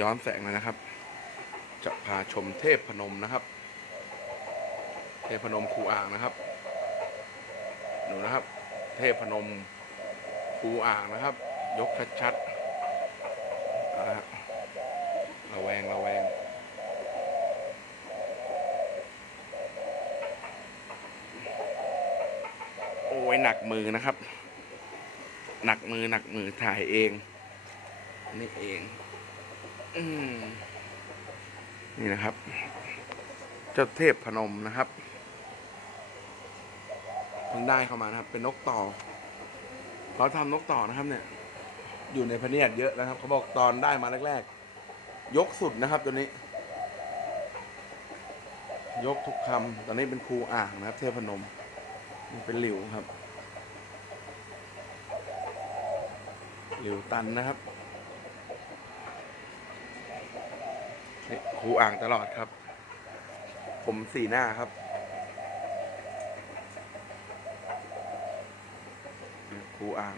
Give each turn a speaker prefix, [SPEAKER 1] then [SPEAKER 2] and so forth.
[SPEAKER 1] ย้อนแสงเลยนะครับ จะพาชมเทพพนมนะครับ เทพพนมคูอ่างนะครับดูนะครับ เทพพนมคูอ่างนะครับ ยกชัดๆนะฮะระแวงระแวงโอ้ยหนักมือนะครับ หนักมือหนักมือถ่ายเองนี่เอง นี่นะครับ เจ้าเทพพนมนะครับเพิ่งได้เข้ามานะครับ เป็นนกต่อเขาทำนกต่อนะครับ เนี่ย อยู่ในพเนียดเยอะนะครับเขาบอกตอนได้มาแรกๆ ยกสุดนะครับตัวนี้ ยกทุกคำตอนนี้เป็นครูอ่างนะครับ เทพพนมเป็นหลิวครับ หลิวตันนะครับ ครูอ่างตลอดครับ ผมสีหน้าครับครูอ่าง